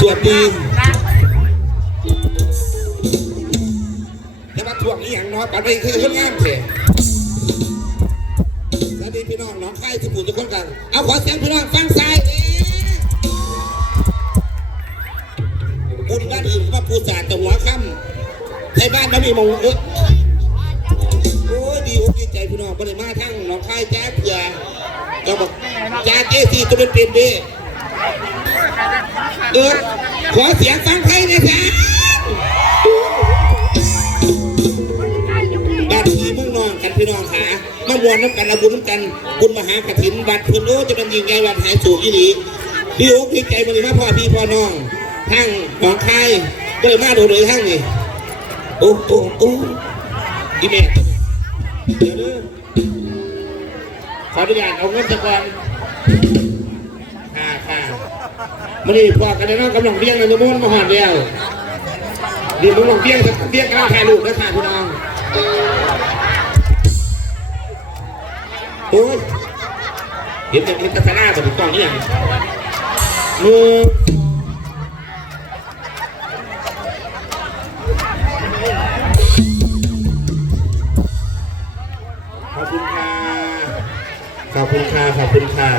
สวัสดีจะมาทวงนี้อย่างน้อยปัดไปคือคนงามเถอะสวัสดีพี่น้องน้องค่ายสมุนทุกคนกัน เอาขอเสียงพี่น้องฟังซ้ายเด้บุญบ้านอื่นว่าปูศาสตร์ตรงหัวค่ำในบ้านไม่มีมงเอ้ยโอ้ดีอกดีใจพี่น้องบริมาทั้งน้องค่ายแจ๊คเผื่อก็บอกแจ้าเจซีตัวเป็นเป็นเด้ เออขอเสียงฟังไทยหนะครับ้านพี่เมืองนองกันพี่น้องขามาบวนน้ำกันอาบุญน้ำกันบุญมหากฐินบัตรเพื่นโอ้จะเป็นยิงไงวันหายสูงยี่หลีพี่โอ๊คพี่ใจมันเลยมาพ่อพี่พ่อน้องทั้งหองคายก็เลยมาดดเลยทั้งนี่โอ้โอ้โอ้อีแม่เดี๋ยวเด้อขออนุญาตเอาเงินตะกอนค่ะค่ะ มันนี่พอกันนะกำลังเบี้ยงเลยมนต์มาหอดเดียวดีมึงลงเบี้ยงเบี้ยงกำลังถ่ายรูปนะค่ะพี่น้องโอ้ยเห็นอย่างนี้ทัศนาแบบกล้องนี่อย่างมือขอบคุณค่ะขอบคุณค่ะขอบคุณค่ะ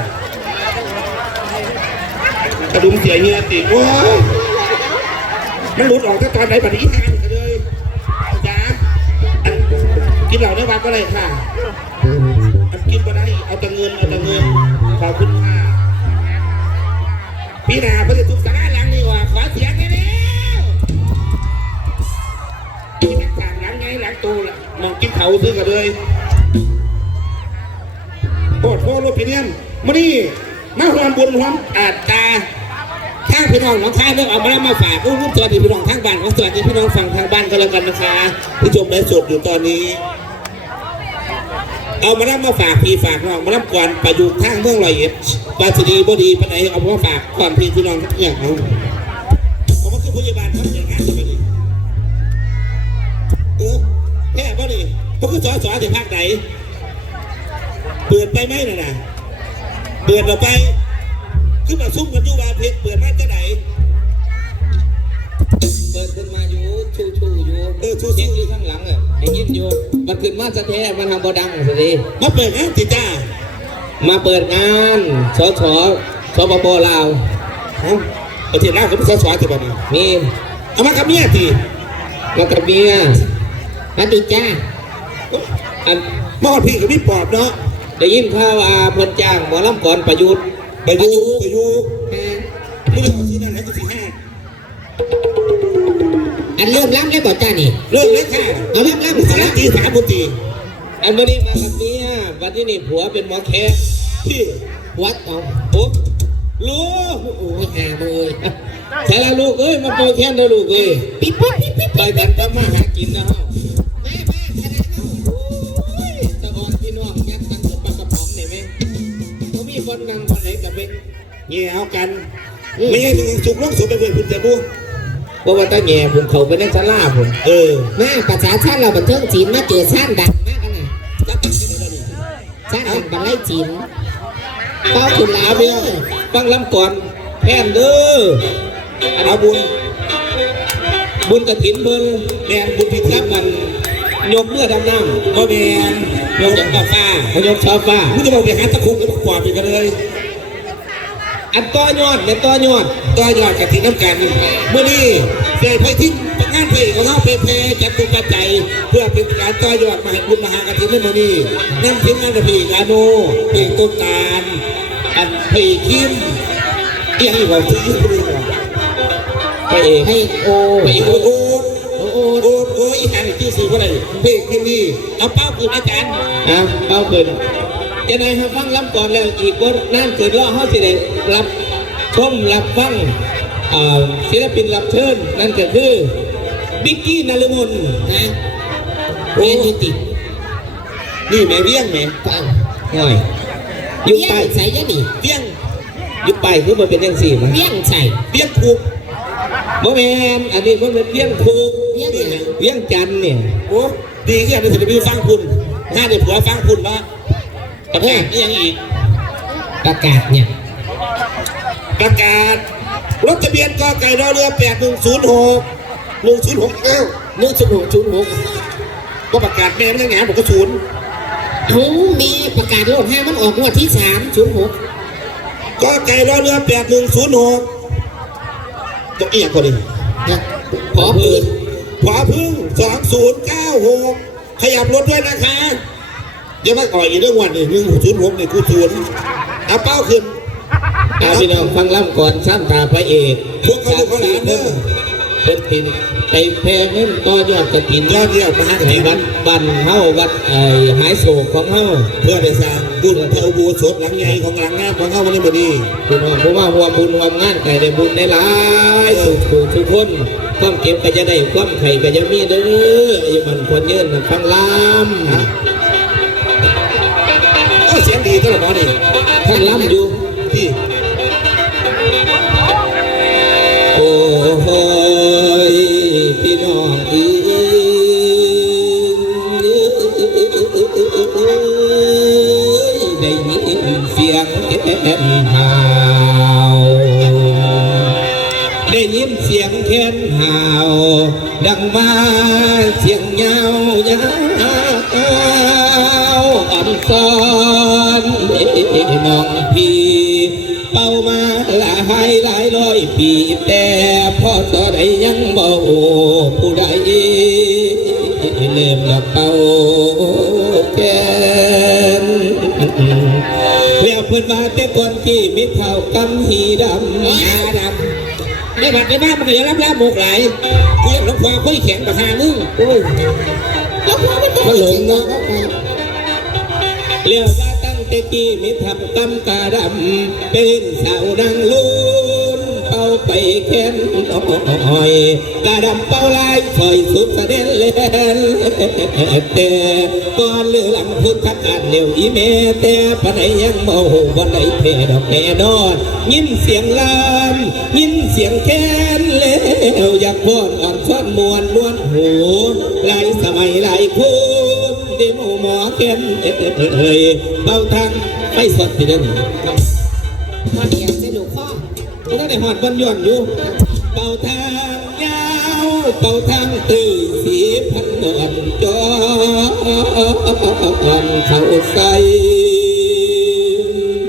กระดุมเสียเฮียติโอ้ยมันหลุดออกจาตอนไหนบัดนี้ทานกันเลยจ้านกินเหล่าได้บ้าก็เลยค่ะอันกินก็ได้เอาแต่เงินเอาแต่เงินขอบคุณค่ะพี่นาพระเจ้าทุกสาราหลังนี่ว่าขอเสียงได้แล้วพี่นักการหลังไงหลังตูละมองกินเขาซื้อกันเลยโคตรโคตรรถพี่เนี่ยมานี่ มาหวมบุญหวมอาจตาข้างพี่น้องน้องข้าเรื่องเอามาแล้วมาฝากอุ้มสวัสดีพี่น้องทางบ้านขอสวัสดีพี่น้องฝั่งทางบ้านก็แล้วกันนะคะที่ชมได้สดอยู่ตอนนี้ เอามารับมาฝากพี่ฝากน้องมารับก่อนประยุกต์ทางเมืองลอยเอ็ดวาสดีบดีปนไหนเอามาฝากก่อนพี่พี่น้องทุกอย่างเอาเอามาคือพยาบาลทำอย่างนั้นจะไปดิเออแค่บ่ดิพวกคือสอสอที่ภาคไหนเปิดไปไหมน่ะนะ เปิดเราไปขึ้นมาซุ่มกันอยู่บาเพชรเปิดมาจะไหนเปิดขึ้นมาอยู่ชูชูอยู่เออชูๆเสียงอยู่ข้างหลังอะได้ยินอยู่มันขึ้นมาสะแท้มันทำบดังสิดิมาเปิดงานจิจ้ามาเปิดงานสสสปปลาวฮะประเทศลาวเขาเป็นสอสอที่บ้านนี้มีเอามากับเมียทีมากับเมียมาติจ้าอันมอดพี่กับพี่ปอบเนาะ ได้ยินข่าวว่าเพิ่นจ้างหมอลำก่อนประยุทธ์ไปอยู่ไปอยู่เอ่อมึงเอาที่นั่นแล้วก็สี่ห้าอันเริ่มรับแล้วบอกจ้านี่เรื่องเล็กค่ะเอารับรับสามตีสามบุตรีอันวันนี้มากับเมียวันที่นี่ผัวเป็นหมอแคสพี่วัดเอาโอ้ลูกโอ้ยหาเลยใช่แล้วลูกเอ้ยมาเปิดแค้นเด้อลูกเอ้ยปิ๊บปิ๊บปิ๊บปิ๊บไปกันก็มาหากินนะฮะ นนั่งคนไหนกับเป็นเงี้ยเอากัน ไม่ใช่ถึงสุกลงสุกไปเพื่อนคุณเจ้าบูเพราะว่าตาแง่ผมเขาไปในศาลาผมเออแม่ประชาชาติเราบันเทิงจีนมาเจอชาติดังมากนะจับตัดกันเลยนี่ชาติดังบันไลจีนเป้าขึ้นแล้เอาวเบีเด้ยอฟังลำก่อนแทนเด้อเอาบุญ บุญกระถินเพิ่นแมนบุญพิธีรับมันยกเมื่อดำน้ำก็แมน ยกจากกาฟ้าเขายกชาฟ้ามึงจะบอกไปหาตะคุบกับขวาไปกันเลย อันต่อยอดเนี่ยต่อยอดก็ยอดกระถิ่นน้ำกันเมื่อนี้เด็กไปที่งานเพลงของเขาเพลเพจับตุกปัจจัยเพื่อเป็นการต่อยอดมาให้บุญมหากฐินในมื่อนี้นั่นถึงงานเพลงอาโนเพลงต้นตาลอันเพลงคิมเอียงอีกว่าที่ยืดเลยว่าไปเอกให้โอไปอีกโอ้โหโอโอโอ้โหอี หานที่สี่ว่าอะไรเพลงคิมนี่เอาเป้าคืนอาจารย์ฮะเป้าเกินจะได้ให้ฟังลำก่อนแล้วอีกว่านั่นเกิดรอเขาสิได้รับชมรับฟังศิลปินรับเชิญนั่นก็คือบิ๊กกี้นฤมลนะเรียนยุตินี่แม่เบี้ยงแม่ฟังห่วยยุบไปใส่ยะนี่เบี้ยงยุบไปคือมันเป็นยังสี่มั้ยเวียงใส่เบี้ยงผูกโมเมนอันนี้มันเป็นเลี้ยงคูกเวียงหยัง เลี้ยงจันทร์เนี่ยโอ้ดีขึ้นอันนี้ศิลปินฟังคุณถ้าได้ผัวฟังคุณว่าประกาศนี่ยังอีกประกาศเนี่ยประกาศรถทะเบียนกไก่รอเรือแปดหนึ่งศูนย์หกหนึ่งศูนย์หกเก้าหนึ่งศูนย์หกศูนย์หกก็ประกาศแม่ไม่ได้ไงบอกก็ศูนย์เขามีประกาศโลดให้มันออกงวดที่สามศูนย์หกกไก่รอเรือแปดหนึ่งศูนย์หกตัวเอียงคนนี้นะขอปืน ขวาพึ่งสองศูนย์เก้าหกขยับรถด้วยนะคะเดี๋ยวมาอ่อยอีกเรื่องวันหนึ่งหนึ่งศูนย์หกนี่กูศูนย์เอาเป้าขึ้นอาพี่น้องฟังล่ำก่อนซ้ำตาพระเอกพวกเขาลูกเขาหลานเด้อ เป็นตินไปแพ้เงินต่อยอดกระถินยอดเยี่ยมมหากในฐินวัดบันเฮาวัดไอ้หายโศกของเฮาเพื่อได้สร้างบุญพระอุโบสถหลังใหญ่ของหลังงามของเขาวันนี้พอดีพี่น้องผู้ว่าหัวบุญหัวงานไก่ได้บุญได้หลายสุขสุขทุกคนความเก็บก็จะได้ความไข่ก็จะมีเด้ออย่ามันควรเยินนะฟังล่ฮะโอ้เสียงดีตลอดเนาะนี่ำท่านล่ำอยู่ ได้ยินเสียงแอนหาวได้ยินเสียงแคนหาว ดังมาเสียงยาวยาวอ่อนซ้อนน้องพี่เป่ามาหลายหลายร้อยปีแต่พ่อต่อใดยังบ่ผู้ใดเริ่มละเป่า เพิ่นมาแต่ก่อนที่มิเท่ากำหีดำหาดำในบัดในบ้านมันก็ยังรับรับหมกไหลกูอยากลงความคุยแข็งกับหามึงโอ้ยแล้วพอมันมันหลงเนาะเรียกว่าตั้งแต่กี้มิทำกำกาดำเป็นสาวดังลุนเป่า ไปแค้นน้อยกาดำเป่าลายคอยสุดสะเด็นเล่นแต่ก่อนเรือหลังพุทธการเร็วอีเมแต่ปะไหนยังเมาวันไหนเพดอกแน่นอนยินเสียงลามยินเสียงแค้นแล้วอยากพอนอ่อนซ้อนมวนนวลหูหลายสมัยหลายคุณเดโมหมอแค้นเอ้ยเอ้ยเป่าทางไปสดทีเดียว เดียวจะดูข้หอดบนย่อนอยู่ เป่าทางยาว เป่าทางตื่นสีพันดอนจอนเขาใส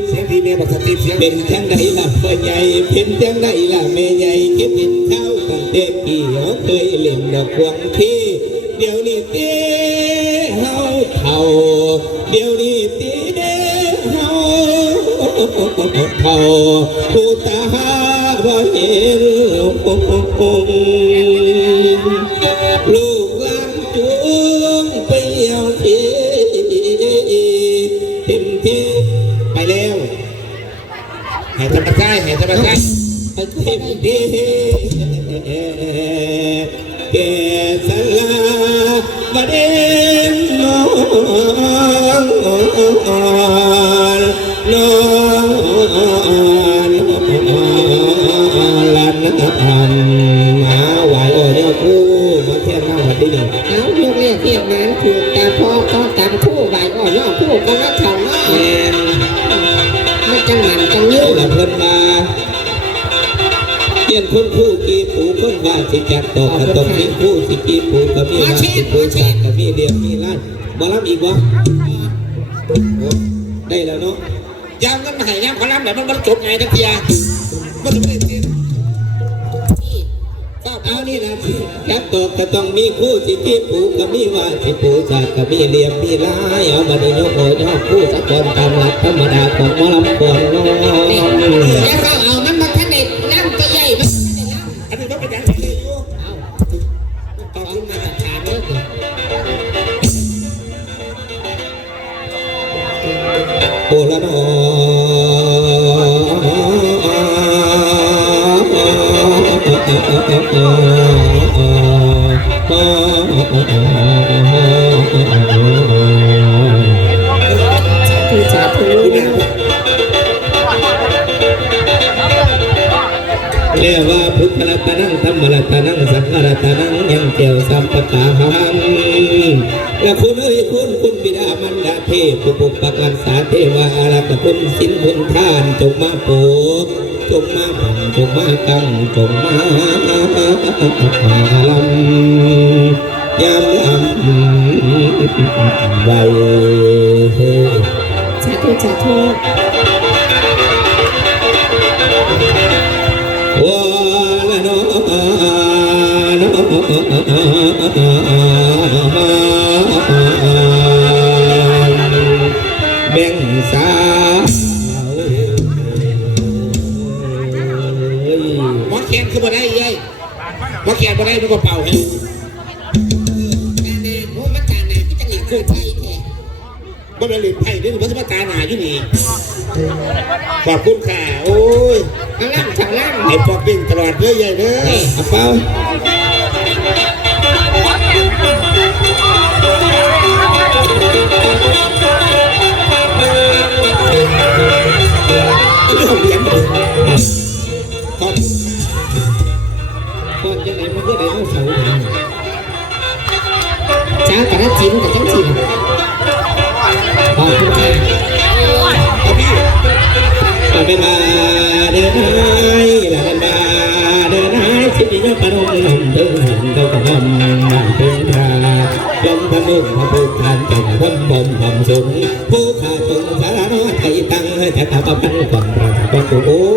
เสียงดีเมียบอกสติเสียงเป็นจังไดล่ะพ่อใหญ่เป็นจังไดล่ะแม่ใหญ่เก็บดินข้าตั้งแต่กี่เขาเคยเล่นดอกควงที่เดี๋ยวนี้เต้เฮาเท่าเดี๋ยวนี้ เท่าผู้ตาบ่เห็นลูกหลานจูงไปเอาที่เต็มที่ไปแล้วให้ธรรมชาติให้ธรรมชาติเต็มที่แกสลาบดเด็นนอน ว่าสิจัดตอกกระตกมีคู่สิกีปูก็มีว่าสิปูจัดก็มีเดียวมีล้านบ่รับอีกวะโอ้ได้แล้วเนาะยามกันมาให้ยามเขาล้ำแบบมันมันจบไงทักทียมันจะไม่ได้เต้นก็เอานี่นะสิจัดตอกก็ต้องมีคู่สิกีปูก็มีว่าสิปูจัดก็มีเหลี่ยมมีลายเอาบัดนี้ยกโอยอคู่สักคนตามหลักธรรมดาของหมอลำก่อนเนาะแล้วก็เอา โอละนอคือสาธุคุณแม่เรียกว่าพุทธรัตนังธรรมรัตนังสังฆรัตนังยังเกี่ยวสัมปตาหังและคุณเอ้ยคุณคุณ มันดาเทพผู้ปกปักรักษาเทวาอารักษ์คุณสินคุณท่านจงมาโปรดจงมาบังจงมาตั้งจงมาลำยามลำไวสาธุสาธุว่าละเนาะแบ่งสาวหมอแคนคือบ่ได้ยัยหมอแคนบ่ได้มันก็เป่าให้การนาโอ้มันการนาที่จะหลีกคู่ไทยแท้บ่ได้เล่นไพ่เด้อมันสิมาตาหนาอยู่นี่ขอบคุณค่ะ โอ้ยเอาล่ำชาวล่ำให้ปอกดิ้งตลอดเด้อใหญ่เด้อเอาเป้า ครับก่อนจะไหนมันก็ได้เอาเสาจ้าแต่ละจิ้มกับจังจิ้มขอบคุณค่ะเอาพี่ลาเป็นมาเดินไห้ลาเป็นมาเดินไห้สิยปนมนมเดินหันเดินกำมันเป็นทาลมพนุพระพุทธานเจ้าพมบ่มพมสูงผู้ขาตรงสารนอไทยตั้งให้แต่ตาปันก่อน ประทับโอ้